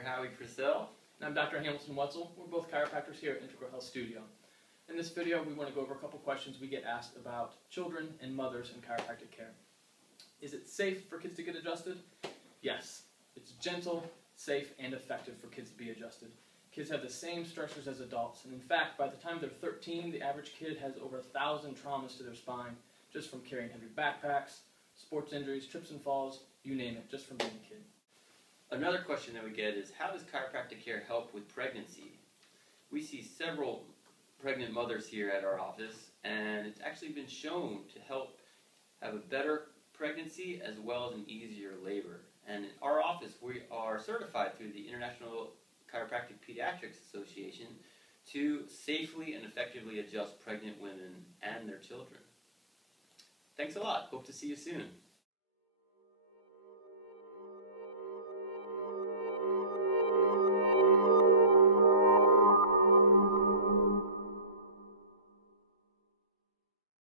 Dr. Howie Purcell. And I'm Dr. Hamilton Wetzel. We're both chiropractors here at Integral Health Studio. In this video, we want to go over a couple questions we get asked about children and mothers in chiropractic care. Is it safe for kids to get adjusted? Yes. It's gentle, safe, and effective for kids to be adjusted. Kids have the same stressors as adults, and in fact, by the time they're 13, the average kid has over 1,000 traumas to their spine just from carrying heavy backpacks, sports injuries, trips and falls, you name it, just from being a kid. Another question that we get is, how does chiropractic care help with pregnancy? We see several pregnant mothers here at our office, and it's actually been shown to help have a better pregnancy as well as an easier labor. And in our office, we are certified through the International Chiropractic Pediatrics Association to safely and effectively adjust pregnant women and their children. Thanks a lot. Hope to see you soon.